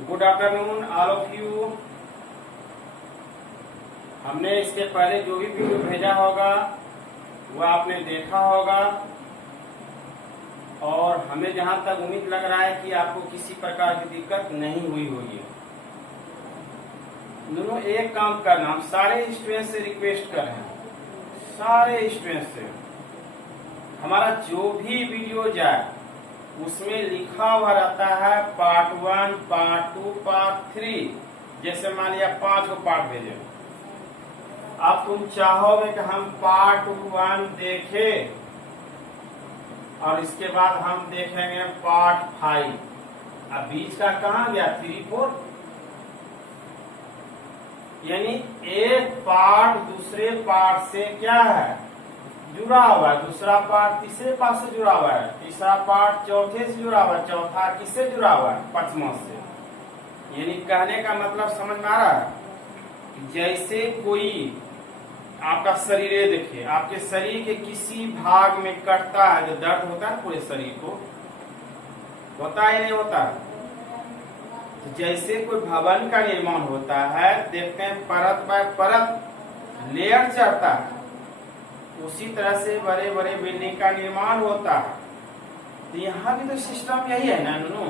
Good afternoon all of you. हमने इसके पहले जो भी वीडियो भेजा होगा वह आपने देखा होगा और हमें जहां तक उम्मीद लग रहा है कि आपको किसी प्रकार की दिक्कत नहीं हुई होगी। दोनों एक काम करना, हम सारे स्टूडेंट से रिक्वेस्ट कर रहे हैं, सारे स्टूडेंट से, हमारा जो भी वीडियो जाए उसमें लिखा हुआ रहता है पार्ट 1, पार्ट 2, पार्ट 3। जैसे मान लिया 5 को पार्ट भेजे, अब तुम चाहोगे कि हम पार्ट 1 देखें और इसके बाद हम देखेंगे पार्ट 5। अब बीच का कहाँ गया 3, 4, यानी एक पार्ट दूसरे पार्ट से क्या है जुड़ा हुआ है, दूसरा पार्ट तीसरे पार्ट से जुड़ा हुआ है, तीसरा पार्ट चौथे से जुड़ा हुआ है, चौथा किससे जुड़ा हुआ है, पांचवा से। यानी कहने का मतलब समझ में आ रहा है? जैसे कोई आपका शरीर देखिए, आपके शरीर के किसी भाग में कटता है जो दर्द होता है पूरे शरीर को, होता है या नहीं होता है? तो जैसे कोई भवन का निर्माण होता है, देखते हैं परत बाय परत लेयर चढ़ता है, उसी तरह से बड़े बड़े बिल्डिंग का निर्माण होता है। तो यहाँ भी तो सिस्टम यही है ना नूनू,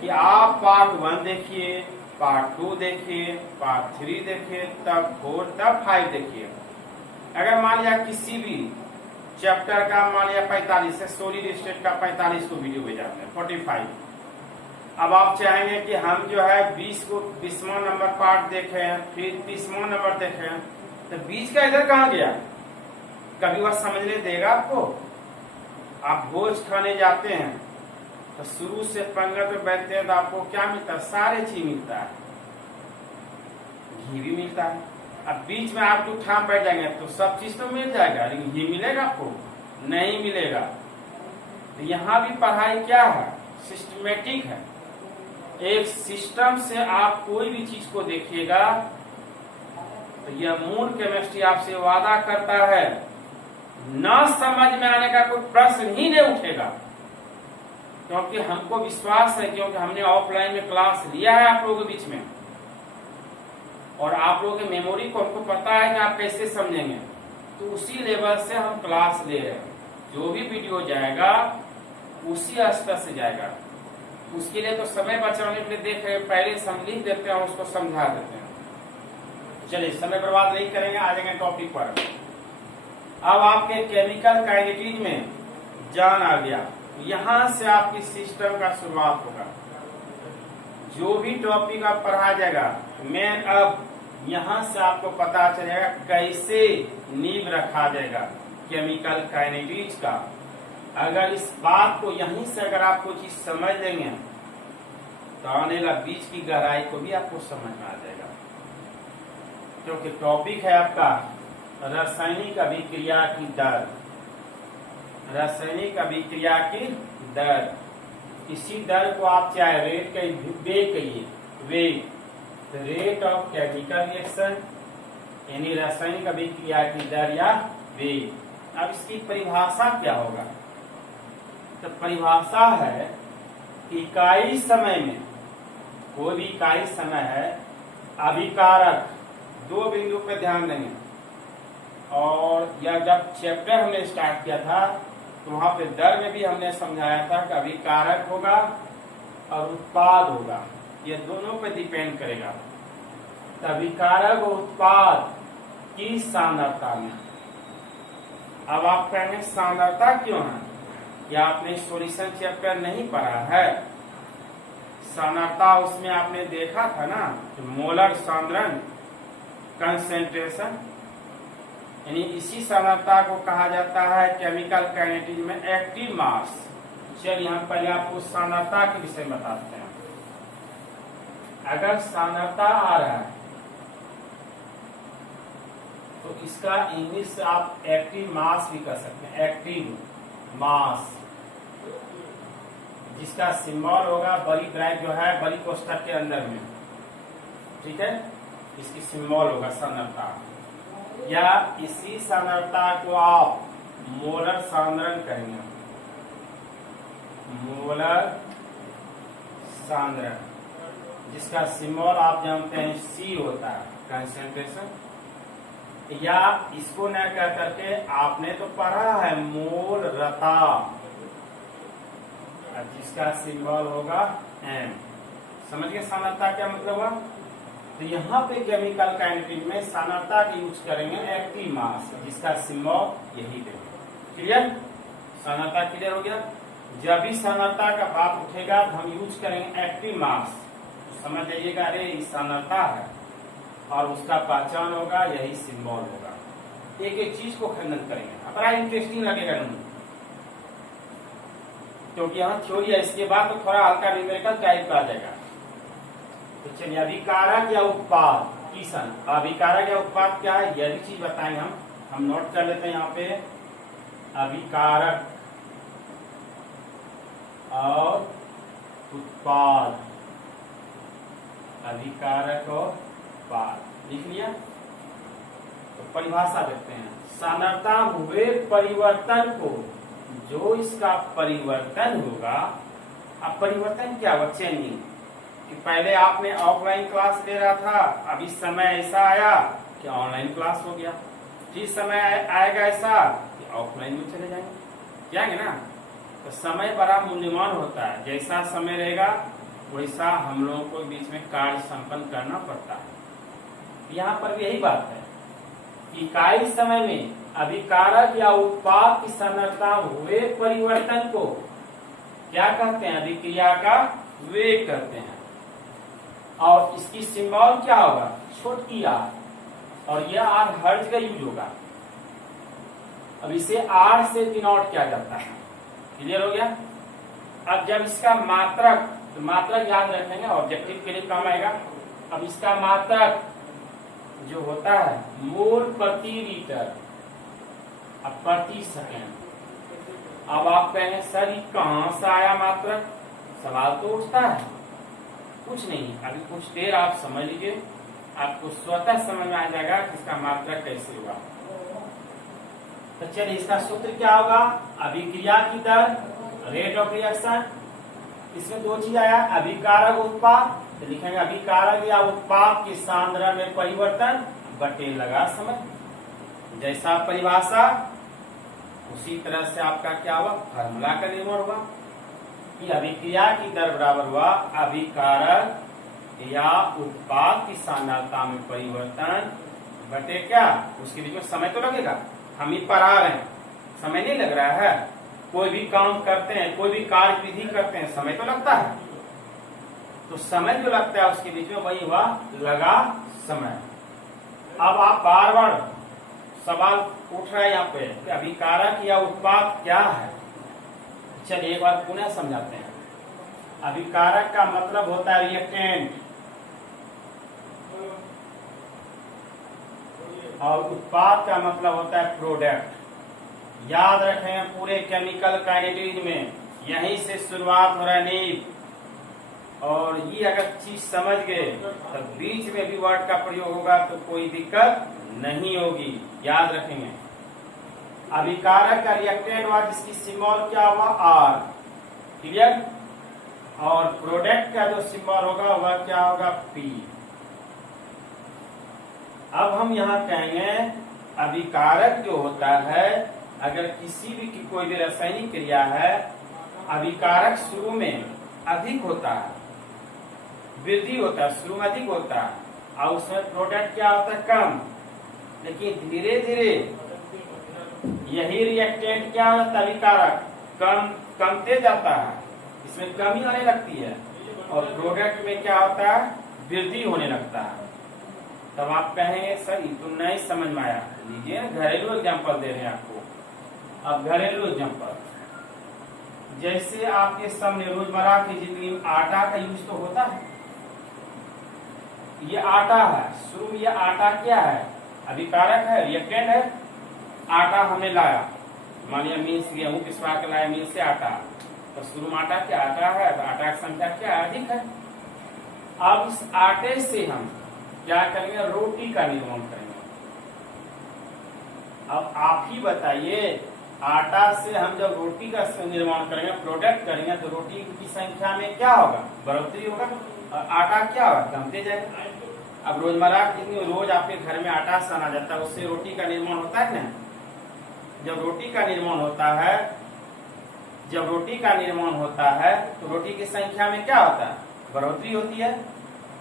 कि आप पार्ट 1 देखिए, पार्ट 2 देखिए, पार्ट 3 देखिए, तब 4, तब 5 देखिए। अगर मान लिया किसी भी चैप्टर का मान लिया 45 से सॉलिड स्टेट का 45 को वीडियो भेजा है 45, अब आप चाहेंगे कि हम जो है 20वां नंबर पार्ट देखें, फिर 30वां नंबर देखें, तो बीच का इधर कहाँ गया? कभी वह समझने देगा आपको? आप भोज खाने जाते हैं तो शुरू से पंगत पे बैठते हैं तो आपको क्या मिलता है? सारे चीज मिलता है, घी भी मिलता है। अब बीच में आप लोग ठाम बैठ जाएंगे तो सब चीज तो मिल जाएगा, लेकिन घी मिलेगा आपको? नहीं मिलेगा। तो यहाँ भी पढ़ाई क्या है? सिस्टमेटिक है। एक सिस्टम से आप कोई भी चीज को देखिएगा तो यह मूल केमिस्ट्री आपसे वादा करता है, न समझ में आने का कोई प्रश्न ही नहीं उठेगा, क्योंकि हमको विश्वास है, क्योंकि हमने ऑफलाइन में क्लास लिया है आप लोगों के बीच में और आप लोगों की मेमोरी को हमको पता है कि आप कैसे समझेंगे, तो उसी लेवल से हम क्लास ले रहे हैं। जो भी वीडियो जाएगा उसी स्तर से जाएगा। उसके लिए तो समय बचाने के लिए देख रहे, पहले से हम लिख देते हैं और उसको समझा देते हैं। चलिए समय बर्बाद नहीं करेंगे, आ जाएंगे टॉपिक पर। अब आपके केमिकल काइनेटिक में जान आ गया, यहां से आपकी सिस्टम का शुरुआत होगा। जो भी टॉपिक आप पढ़ा जाएगा मेन, अब यहां से आपको पता चलेगा कैसे नींव रखा जाएगा केमिकल काइनेटिक्स का। अगर इस बात को यहीं से अगर आप कोई चीज समझ लेंगे तो आने वाला बीच की गहराई को भी आपको समझ में आ जाएगा, क्योंकि टॉपिक है आपका रासायनिक अभिक्रिया की दर। रासायनिक अभिक्रिया की दर, इसी दर को आप चाहे रेट कहिए, वेग, रेट ऑफ केमिकल रिएक्शन, यानी रासायनिक अभिक्रिया की दर या वेग। अब इसकी परिभाषा क्या होगा? तो परिभाषा है कि इकाई समय में, कोई भी इकाई समय है, अभिकारक, 2 बिंदु पे ध्यान देंगे। और यह जब चैप्टर हमने स्टार्ट किया था तो वहां पे दर में भी हमने समझाया था कि अभिकारक होगा और उत्पाद होगा, ये दोनों पे डिपेंड करेगा। तो अभिकारक और उत्पाद की सांद्रता में, अब आप कहेंगे सांद्रता क्यों है? या आपने सॉल्यूशन चैप्टर नहीं पढ़ा है? सांद्रता उसमें आपने देखा था ना, मोलर सांद्रण, कंसेंट्रेशन, यानी इसी सांद्रता को कहा जाता है केमिकल काइनेटिक में एक्टिव मास। चलिए हम पहले आपको सांद्रता के विषय में बताते हैं। अगर सांद्रता आ रहा है तो इसका इंग्लिश से आप एक्टिव मास भी कर सकते हैं, एक्टिव मास, जिसका सिंबल होगा बड़ी ब्रैकेट जो है बड़ी कोष्ठक के अंदर में, ठीक है, इसकी सिंबल होगा सांद्रता। या इसी सांद्रता को आप मोलर सांद्रण कहेंगे, मोलर सांद्रण। जिसका सिंबल आप जानते हैं सी होता है, कंसंट्रेशन। या इसको न कह करके आपने तो पढ़ा है मोलरता, जिसका सिंबल होगा एम। समझ गए सांद्रता क्या मतलब हुआ? तो यहाँ पे केमिकल काइनेटिक में सांद्रता का यूज करेंगे एक्टिव मास, जिसका सिंबल यही देंगे। क्लियर? सांद्रता क्लियर हो गया। जब भी सांद्रता का बात उठेगा तो हम यूज करेंगे एक्टिव मास। समझ जाइएगा, अरे इस सांद्रता है और उसका पहचान होगा, यही सिंबल होगा। एक एक चीज को खंडन करेंगे, बड़ा इंटरेस्टिंग लगेगा नहीं, क्योंकि यहाँ थ्योरी है। इसके बाद तो थोड़ा हल्का न्यूमेरिकल टाइप का आ जाएगा। तो चलिए, अभिकारक या उत्पाद किसन, अभिकारक या उत्पाद क्या है यह भी चीज बताएंगे हम नोट कर लेते हैं यहाँ पे। अभिकारक और उत्पाद, अभिकारक और उत्पाद लिख लिया। तो परिभाषा देखते हैं। सांद्रता हुए परिवर्तन को, जो इसका परिवर्तन होगा। अब परिवर्तन क्या हुआ? चेंजिंग। कि पहले आपने ऑफलाइन क्लास ले रहा था, अभी समय ऐसा आया कि ऑनलाइन क्लास हो गया। जिस समय आएगा ऐसा कि ऑफलाइन में चले जाएंगे ना। तो समय बड़ा मूल्यवान होता है। जैसा समय रहेगा वैसा हम लोगों को बीच में कार्य संपन्न करना पड़ता है। यहाँ पर भी यही बात है। इकाई समय में अभिकारक या उत्पाद की सांद्रता हुए परिवर्तन को क्या कहते हैं? अभिक्रिया का वेग कहते हैं। और इसकी सिंबल क्या होगा? छोटी आर, और यह आर हर्ट्ज का यूज होगा। अब इसे आर से डिनोट किया जाता है। क्लियर हो गया? अब जब इसका मात्रक, तो मात्रक याद रखेंगे, ऑब्जेक्टिव के लिए काम आएगा। अब इसका मात्रक जो होता है मोल प्रति लीटर, अब प्रति सेकेंड। अब आप कहेंगे सर ये कहां से आया मात्रक? सवाल तो उठता है। कुछ नहीं, अभी कुछ देर आप समझ लीजिए, आपको स्वतः समझ में आ जाएगा कि इसका मात्रक कैसे हुआ। तो चलिए, इसका सूत्र क्या होगा? अभिक्रिया की दर, रेट ऑफ रिएक्शन। इसमें दो चीज आया, अभिकारक उत्पाद। तो लिखेंगे अभिकारक या उत्पाद की सांद्रता में परिवर्तन बटे लगा समय। जैसा परिभाषा उसी तरह से आपका क्या हुआ? फार्मूला का निर्माण हुआ कि अभिक्रिया की दर बराबर हुआ अभिकारक या उत्पाद की सांद्रता में परिवर्तन बटे क्या? उसके बीच में समय तो लगेगा, हम ही पढ़ा रहे हैं, समय नहीं लग रहा है। कोई भी काम करते हैं, कोई भी कार्य विधि करते हैं, समय तो लगता है। तो समय जो लगता है उसके बीच में वही हुआ लगा समय। अब आप बार बार सवाल उठ रहा है यहाँ पे कि अभिकारक या उत्पाद क्या है। चलिए एक बार पुनः समझाते हैं। अभिकारक का मतलब होता है रिएक्टेंट, और उत्पाद का मतलब होता है प्रोडक्ट। याद रखें, पूरे केमिकल काइनेटिक्स में यहीं से शुरुआत हो रहा है नींव। और ये अगर चीज समझ गए तो बीच में भी वर्ड का प्रयोग होगा तो कोई दिक्कत नहीं होगी। याद रखेंगे, अभिकारक का रिएक्टेंट हुआ जिसकी सिंबल क्या हुआ? आर। क्लियर? और प्रोडक्ट का जो सिंबल होगा वह क्या होगा? पी। अब हम यहाँ कहेंगे अभिकारक जो होता है, अगर किसी भी की कोई भी रासायनिक क्रिया है, अभिकारक शुरू में अधिक होता है, वृद्धि होता है, शुरू में अधिक होता है, और उसमें प्रोडक्ट क्या होता है? कम। लेकिन धीरे धीरे यही रिएक्टेंट क्या होता है? अभिकारक कमते जाता है, इसमें कमी होने लगती है, और प्रोडक्ट में क्या होता है? वृद्धि होने लगता है। तब आप कहेंगे सर ये तो नहीं समझ में आया। लीजिए, घरेलू एग्जाम्पल दे रहे हैं आपको। अब घरेलू एग्जाम्पल, जैसे आपके सामने रोजमर्रा की जिंदगी में आटा का यूज तो होता है। ये आटा है, शुरू में ये आटा क्या है? अभिकारक है, रिएक्टेंट है। आटा हमने लाया, मानिए मील से गेहूं पिसवा के लाया, मील से आटा, तो शुरू में आटा क्या? आटा है, तो आटा की संख्या क्या? अधिक है। अब इस आटे से हम क्या करेंगे? रोटी का निर्माण करेंगे। अब आप ही बताइए, आटा से हम जब रोटी का निर्माण करेंगे, प्रोडक्ट करेंगे, तो रोटी की संख्या में क्या होगा? बढ़ोतरी होगा। और आटा क्या होगा, कमते जाएगा। अब रोजमर्रा रोज आपके घर में आटा साना जाता है, उससे रोटी का निर्माण होता है ना। जब रोटी का निर्माण होता है, जब रोटी का निर्माण होता है तो रोटी की संख्या में क्या होता है, बढ़ोतरी होती है।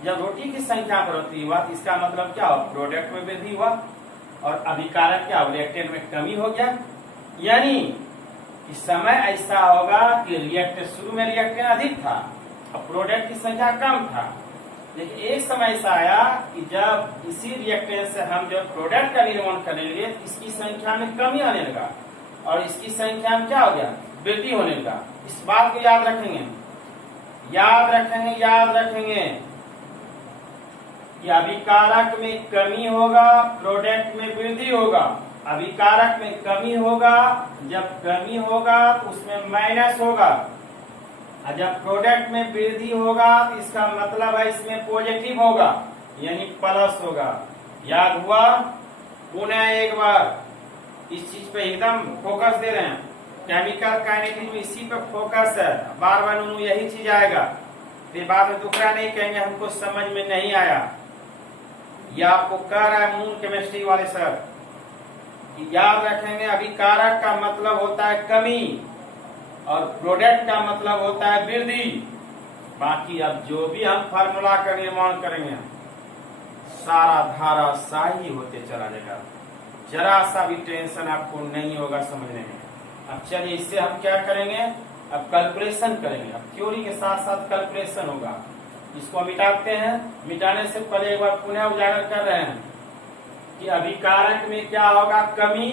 जब रोटी की संख्या बढ़ोतरी हुआ तो इसका मतलब क्या हुआ, प्रोडक्ट में वृद्धि हुआ और अभिकारक क्या, रिएक्टेंट में कमी हो गया। यानी कि समय ऐसा होगा कि रिएक्टेंट शुरू में रिएक्टेंट अधिक था और प्रोडक्ट की संख्या कम था, लेकिन एक समय ऐसा आया कि जब इसी रिएक्टेंट से हम जब प्रोडक्ट का निर्माण करेंगे इसकी संख्या में कमी आने लगा और इसकी संख्या में क्या हो गया, वृद्धि होने लगा। इस बात को याद रखेंगे, याद रखेंगे, याद रखेंगे कि अभिकारक में कमी होगा, प्रोडक्ट में वृद्धि होगा। अभिकारक में कमी होगा, जब कमी होगा तो उसमें माइनस होगा, और जब प्रोडक्ट में वृद्धि होगा तो इसका मतलब है इसमें पॉजिटिव होगा, यानी प्लस होगा। याद हुआ? पुनः एक बार इस चीज पे एकदम फोकस दे रहे हैं। केमिकल काइनेटिक्स में इसी पे फोकस है, बार बार यही चीज आएगा, तो बाद में दूसरा नहीं कहेंगे हमको समझ में नहीं आया। या आपको कह रहा है मूल केमिस्ट्री वाले सर, याद रखेंगे अभिकारक का मतलब होता है कमी और प्रोडक्ट का मतलब होता है वृद्धि। बाकी अब जो भी हम फार्मूला का निर्माण करेंगे सारा धारा शाही होते चला जाएगा, जरा सा भी टेंशन आपको नहीं होगा समझने में। अब चलिए इससे हम क्या करेंगे, अब कैलकुलेशन करेंगे। अब थ्योरी के साथ साथ कैलकुलेशन होगा। इसको मिटाते हैं। मिटाने से पहले एक बार पुनः उजागर कर रहे हैं कि अभिकारक में क्या होगा, कमी,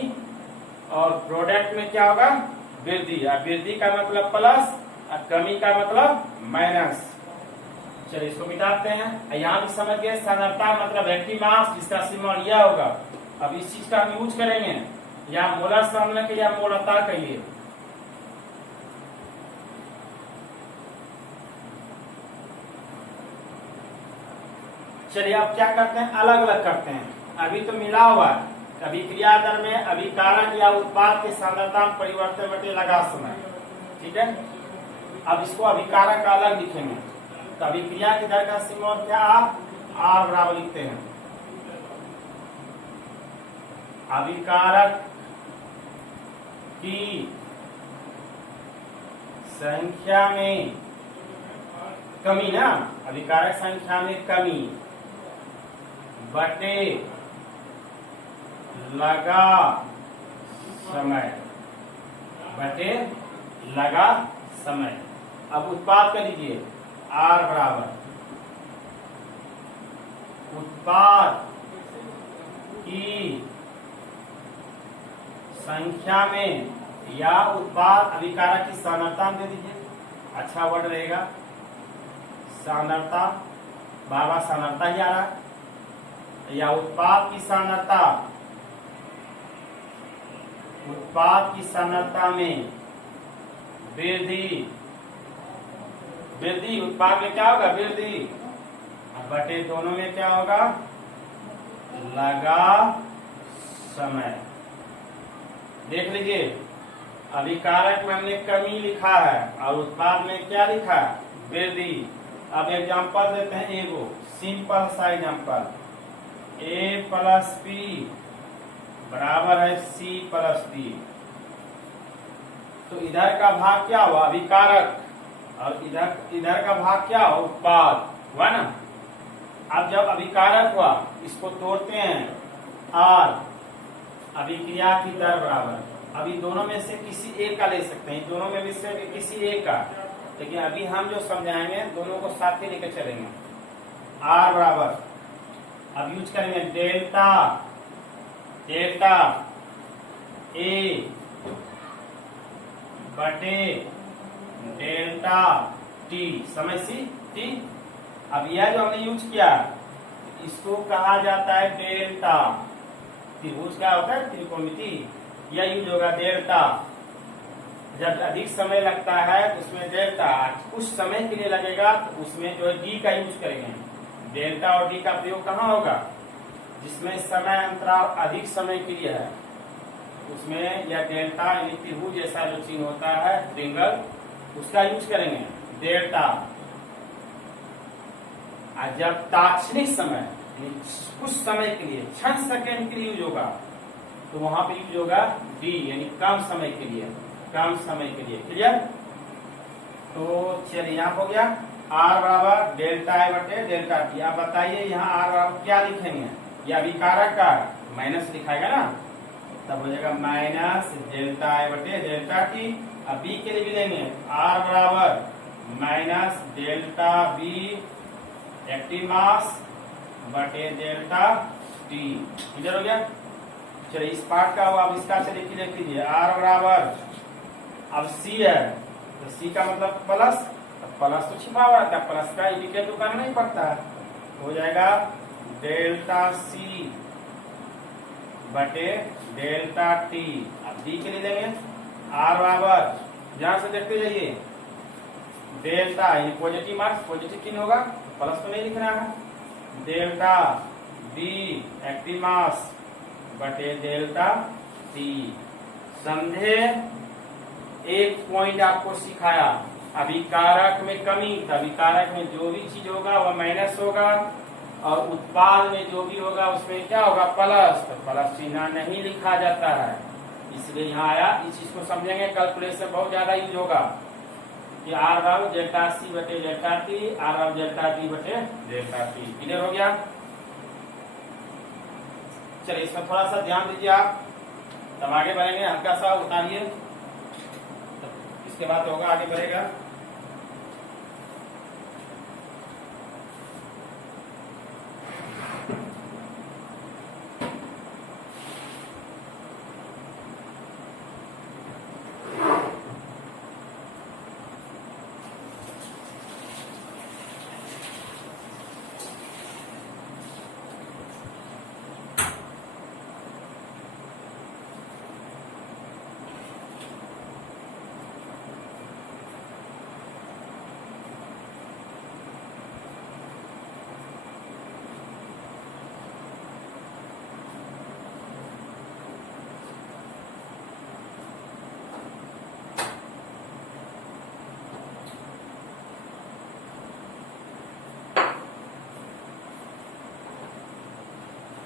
और प्रोडक्ट में क्या होगा, वृद्धि। वृद्धि का मतलब प्लस और कमी का मतलब माइनस। चलिए इसको मिटाते हैं। यहाँ भी समझ गए, सांद्रता मतलब एक्टिव मास, जिसका सिंबल यह होगा। अब इस चीज का हम यूज करेंगे, या मोलर सामने के या मोलता कहिए। चलिए अब क्या करते हैं, अलग अलग करते हैं। अभी तो मिला हुआ है, अभिक्रिया दर में अभिकारक या उत्पाद की सांद्रता में परिवर्तन बटे लगा समय, ठीक है। अब इसको अभिकारक का अलग लिखेंगे, तो अभिक्रिया की दर का सिंबल क्या, आप आर बराबर लिखते हैं। अभिकारक की संख्या में कमी ना, अभिकारक संख्या में कमी बटे लगा समय, बटे लगा समय। अब उत्पाद कर लीजिए, आर बराबर उत्पाद की संख्या में या उत्पाद अभिकारक की सांद्रता दे दीजिए, अच्छा वर्ड रहेगा। सांद्रता, बार बार सांद्रता ही आ रहा है, या उत्पाद की सांद्रता, उत्पाद की सांद्रता में वृद्धि, वृद्धि उत्पाद में क्या होगा, वृद्धि, बटे दोनों में क्या होगा, लगा समय। देख लीजिए, अभिकारक में हमने कमी लिखा है और उत्पाद में क्या लिखा है, वृद्धि। अब एग्जांपल देते हैं, एगो सिंपल सा एग्जांपल, A प्लस P बराबर है C प्लस D। तो इधर का भाग क्या हुआ, अभिकारक, और इधर का भाग क्या हुआ, उत्पाद हुआ ना। अब जब अभिकारक हुआ, इसको तोड़ते हैं, R अभिक्रिया की दर बराबर, अभी दोनों में से किसी एक का ले सकते हैं, दोनों में से किसी एक का, लेकिन अभी हम जो समझाएंगे दोनों को साथ ही लेकर चलेंगे। R बराबर, अब यूज करेंगे डेल्टा, डेल्टा A बटे डेल्टा T, समय सी T। अब यह जो हमने यूज किया इसको कहा जाता है डेल्टा। त्रिभुज क्या होता है, त्रिकोणमिति, यह यूज होगा डेल्टा। जब अधिक समय लगता है तो उसमें डेल्टा, कुछ समय के लिए लगेगा तो उसमें जो है डी का यूज करेंगे। डेल्टा और डी का प्रयोग कहाँ होगा, जिसमें समय अंतराल अधिक समय के लिए है, उसमें यह डेल्टा यानी त्रिभुज जैसा जो चिन्ह होता है ट्रायंगल, उसका यूज करेंगे डेल्टा। और जब तात्क्षणिक समय यानी कुछ समय के लिए, क्षण सेकंड के लिए यूज होगा, तो वहां पे यूज होगा डी, यानी कम समय के लिए, कम समय के लिए। क्लियर? तो चलिए यहाँ हो गया आर बराबर डेल्टा आई बटे डेल्टा टी। आप बताइए यहाँ आर बराबर क्या लिखेंगे? यह अभिकारक का माइनस लिखाएगा ना, तब हो जाएगा माइनस डेल्टा आई बटे डेल्टा टी। अब बी के लिए भी लेंगे आर बराबर minus delta be active mass बटे डेल्टा टी। क्लियर हो गया? चलिए इस पार्ट का हुआ, अब इसका चलिए क्लियर कीजिए। आर बराबर अब सी है तो सी का मतलब प्लस, प्लस तो छिपा हुआ था, प्लस का इंडिकेट तो करना ही पड़ता है, हो जाएगा डेल्टा सी बटे डेल्टा टी। अब डी के लिए लेंगे आर बराबर, ध्यान से देखते जाइए, डेल्टा ये पॉजिटिव मार्क्स, पॉजिटिव चिन्ह होगा, प्लस तो नहीं लिखना है, डेल्टा बी एक्टिव मास बटे डेल्टा टी। समझे? एक पॉइंट आपको सिखाया, अभिकारक में कमी, अभिकारक में जो भी चीज होगा वह माइनस होगा, और उत्पाद में जो भी होगा उसमें क्या होगा? प्लस। तो प्लस चिन्ह नहीं लिखा जाता है, इसलिए यहाँ आया। इस चीज को समझेंगे, कैलकुलेशन बहुत ज्यादा यूज होगा कि आर बराबर डेल्टा सी बटे डेल्टा टी, आर बराबर डेल्टा टी बटे डेल्टा टी। क्लियर हो गया? चलिए इसमें थोड़ा सा ध्यान दीजिए आप, तब आगे बढ़ेंगे। हल्का सा उतारिए, इसके बाद होगा आगे बढ़ेगा।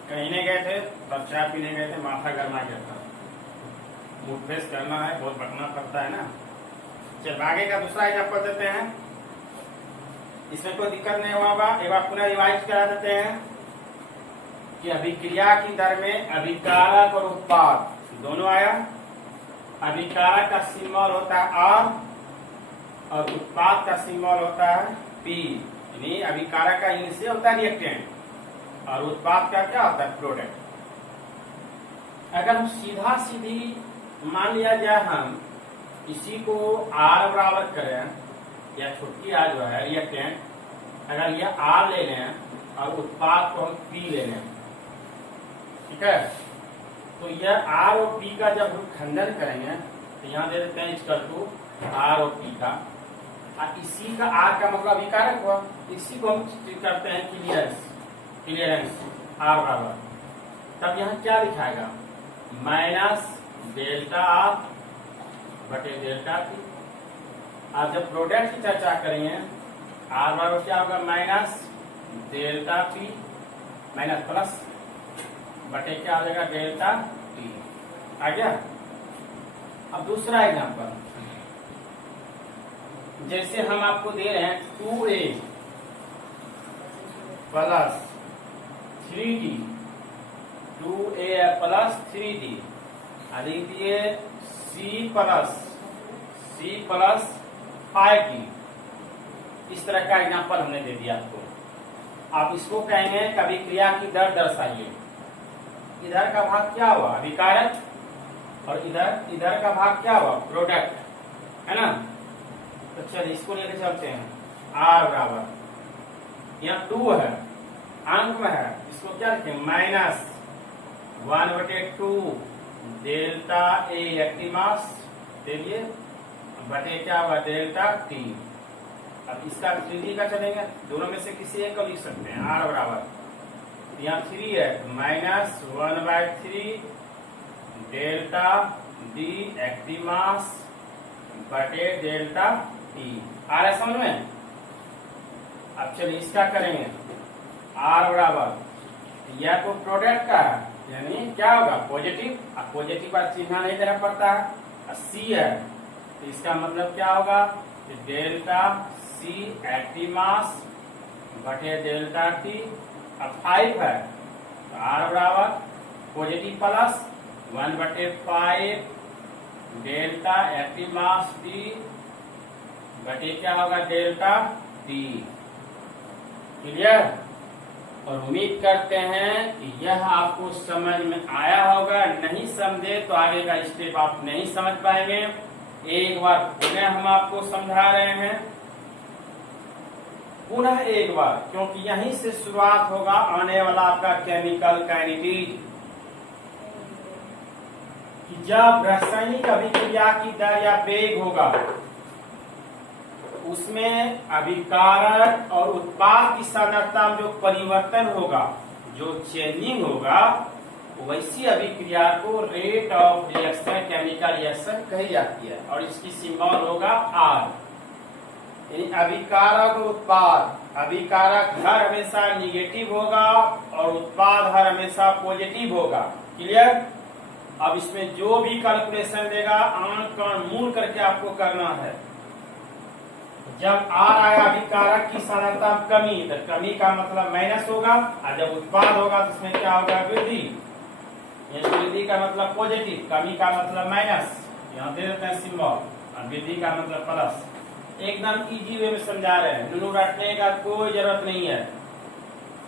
कहीं नहीं गए थे, बस चाय पीने गए थे, माथा गर्मा गया था, मूड फ्रेश करना है, बहुत बटना पड़ता है ना। चल आगे का दूसरा एग्जाम्पल देते हैं, इसमें कोई दिक्कत नहीं होगा। एक बार पुनः रिवाइज करा देते हैं कि अभिक्रिया की दर में अभिकारक और उत्पाद दोनों आया। अभिकारक का सिंबल होता है आर और उत्पाद का सिंबल होता है पी, यानी अभिकारक का इनसे होता है रिएक्टेंट और उत्पाद का क्या होता है? प्रोडक्ट। अगर हम सीधा सीधी मान लिया जाए, हम इसी को आर बराबर करें, या छुट्टी आ जो है रिएक्टेंट, अगर यह आर ले लें और उत्पाद को हम पी ले लें, ठीक है, तो यह आर और पी का जब हम खंडन करेंगे तो यहाँ दे देते हैं इक्वल टू आर और पी का, और इसी का आर का मतलब अभिकारक हुआ, इसी को हम करते हैं क्लियरेंस आर बराबर। तब यहाँ क्या लिखाएगा? माइनस डेल्टा आर बटे डेल्टा पी। आप जब प्रोडक्ट की चर्चा करेंगे, आर बराबर क्या होगा? Minus delta P minus plus बटे क्या हो जाएगा? Delta T. आ गया? अब दूसरा एग्जांपल, जैसे हम आपको दे रहे हैं 2a plus 3d, 2a plus 3d, दिए c प्लस 5d। इस तरह का एग्जांपल हमने दे दिया आपको। आप इसको कहेंगे कभी क्रिया की दर दर्शाइए। इधर का भाग क्या हुआ? अभिकारक, और इधर का भाग क्या हुआ? प्रोडक्ट, है ना। तो चलिए इसको लेके चलते हैं। आर बराबर यहाँ 2 है, अंक में है, इसको क्या लिखें? Minus 1/2 delta A active mass दे दिए बटे क्या हुआ? Delta T. अब इसका 3d का चलेंगे, दोनों में से किसी एक को लिख सकते हैं। आर बराबर यहाँ 3 है, minus 1/3 delta D active mass बटे डेल्टा टी। आ रहा है समझ में? अब चलिए इसका करेंगे आर बराबर, यह तो प्रोडक्ट का है, यानी क्या होगा पॉजिटिव, अब पॉजिटिव का चिन्ह नहीं देना पड़ता है, सी है तो इसका मतलब क्या होगा डेल्टा सी एक्टिव मास बटे डेल्टा टी। अब 5 है तो आर बराबर positive plus 1/5 delta active mass T बटे क्या होगा डेल्टा टी। क्लियर? और उम्मीद करते हैं कि यह आपको समझ में आया होगा। नहीं समझे तो आगे का स्टेप आप नहीं समझ पाएंगे। एक बार पुनः हम आपको समझा रहे हैं, पुनः एक बार, क्योंकि यहीं से शुरुआत होगा आने वाला आपका केमिकल काइनेटिक। जब रासायनिक अभिक्रिया की दर या वेग होगा उसमें अभिकारक और उत्पाद की सांद्रता में जो परिवर्तन होगा, जो चेंजिंग होगा, वैसी अभिक्रिया को rate of reaction chemical reaction कही जाती है और इसकी सिंबल होगा आर। यानी अभिकारक और उत्पाद, अभिकारक हर हमेशा निगेटिव होगा और उत्पाद हर हमेशा पॉजिटिव होगा। क्लियर? अब इसमें जो भी कैलकुलेशन देगा आन कण मूल करके आपको करना है। जब आर आया अभिकारक की सांद्रता कमी, तो कमी का मतलब माइनस होगा, और जब उत्पाद होगा तो उसमें क्या होगा वृद्धि। वृद्धि का मतलब पॉजिटिव, कमी का मतलब माइनस, यहाँ दे देते हैं सिंबल, और वृद्धि का मतलब प्लस। एकदम इजी वे में समझा रहे हैं, नुनू रटने का कोई जरूरत नहीं है।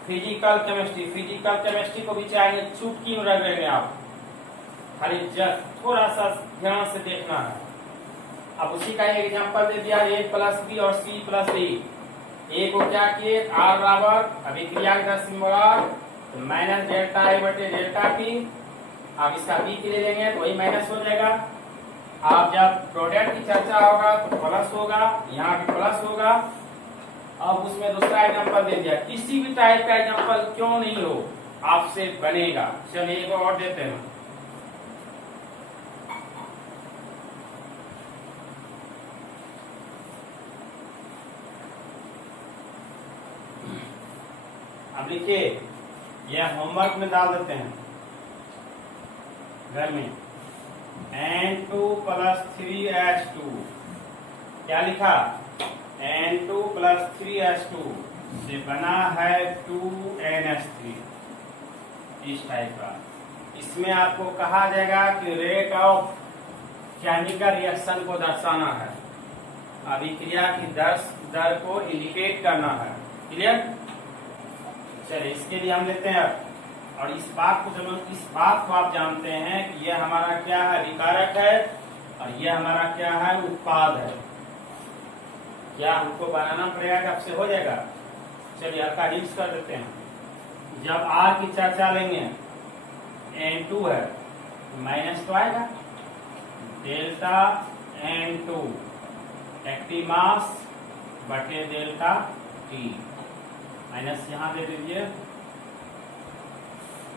फिजिकल केमिस्ट्री को भी चाहिए चुटकी में रख लेंगे आप, खाली थोड़ा सा ध्यान से देखना है। अब उसी का एक एग्जांपल दे दिया, ए प्लस बी और सी प्लस डी। ए को क्या किए आर बराबर अभिक्रिया का सिंबल तो माइनस डेल्टा ए बटे डेल्टा टी। अब इसका बी के लिए लेंगे तो वही माइनस हो जाएगा। अब जब प्रोडक्ट की चर्चा होगा तो प्लस होगा, यहाँ भी प्लस होगा। अब उसमें दूसरा एग्जांपल दे दिया, किसी भी टाइप का एग्जांपल क्यों नहीं हो आपसे बनेगा। चलिए एक और देते हैं। अब लिखिए, यह होमवर्क में डाल देते हैं घर में। N2 + 3H2 क्या लिखा, N2 + 3H2 से बना है 2NH3, इस टाइप का। इसमें आपको कहा जाएगा कि रेट ऑफ केमिकल रिएक्शन को दर्शाना है, अभिक्रिया की दर को इंडिकेट करना है। क्लियर? चलिए इसके लिए हम लेते हैं और इस बात को आप जानते हैं कि यह हमारा क्या है अभिकारक है और यह हमारा क्या है उत्पाद है। क्या हमको बनाना पड़ेगा कि आपसे हो जाएगा। चलिए हल्का हिंट्स कर देते हैं। जब आर की चर्चा लेंगे, N2 है माइनस तो आएगा, डेल्टा N2 एक्टिव मास बटे डेल्टा टी, माइनस यहाँ दे दीजिए।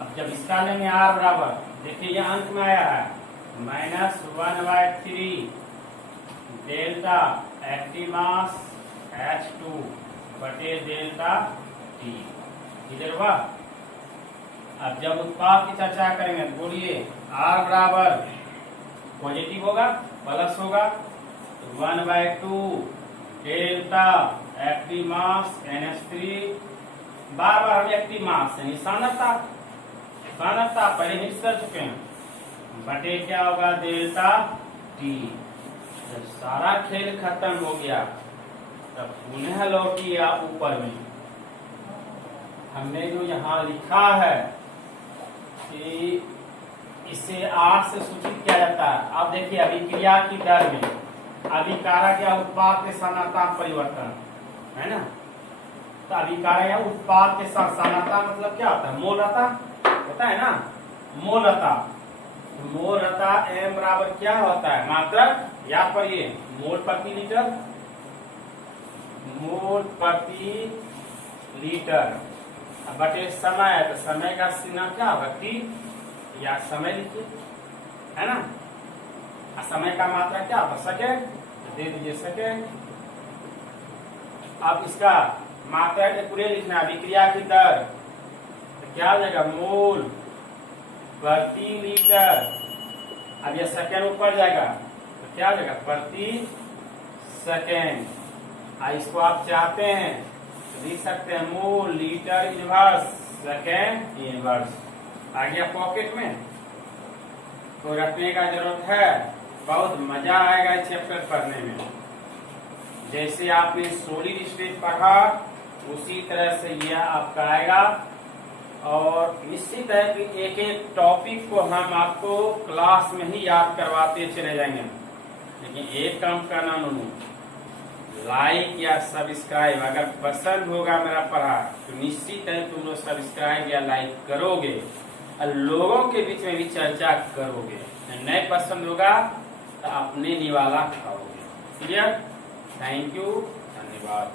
अब जब इसका लेंगे आर बराबर, देखिए यह अंत में आया है -1/3 डेल्टा एक्टिव मास H2 बटे डेल्टा टी। क्लियर हुआ? अब जब उत्पाद की चर्चा करेंगे तो बोलिए आर बराबर पॉजिटिव होगा, प्लस होगा, 1/2 डेल्टा एक्टिव मास NH3, बार बार हम एक्टिव मास यानी सांद्रता पहले मिक्स कर चुके हैं, बटे क्या होगा डेल्टा टी। जब सारा खेल खत्म हो गया तब पुनः लौटिए आप ऊपर में। हमने जो यहाँ लिखा है कि इसे आर से सूचित किया जाता है। अब देखिए अभिक्रिया की दर में अभिकारक या उत्पाद के सांद्रता परिवर्तन है ना, तो अभिकारक या उत्पाद के साथ सांद्रता मतलब क्या होता है, मोलता होता है ना, मोलता। मोलता m बराबर क्या होता है, मात्रक, याद करिए मोल प्रति लीटर, मोल प्रति लीटर बटे समय है, तो समय का चिन्ह क्या होगा t, या समय लिखिए है ना, समय का मात्रा क्या होगा सेकेंड, दे दीजिए सेकेंड। अब इसका मात्रा के पूरे लिखना है। अभिक्रिया की दर तो क्या हो जाएगा, मोल प्रति लीटर। अब ये सेकेंड ऊपर जाएगा तो क्या हो जाएगा, प्रति सेकेंड। इसको आप चाहते हैं तो लिख सकते हैं mole litre inverse second inverse. आ गया पॉकेट में, तो रखने का जरूरत है। बहुत मजा आएगा इस चैप्टर पढ़ने में। जैसे आपने सॉलिड स्टेट पढ़ा उसी तरह से यह आपका आएगा। और निश्चित है कि एक एक टॉपिक को हम आपको क्लास में ही याद करवाते चले जाएंगे। लेकिन एक काम करना नूनू, लाइक या सब्सक्राइब अगर पसंद होगा मेरा पढ़ा तो निश्चित है तुम लोग सब्सक्राइब या लाइक करोगे और लोगों के बीच में भी चर्चा करोगे। नहीं पसंद होगा तो अपने निवाला खाओगे। क्लियर? थैंक यू, धन्यवाद।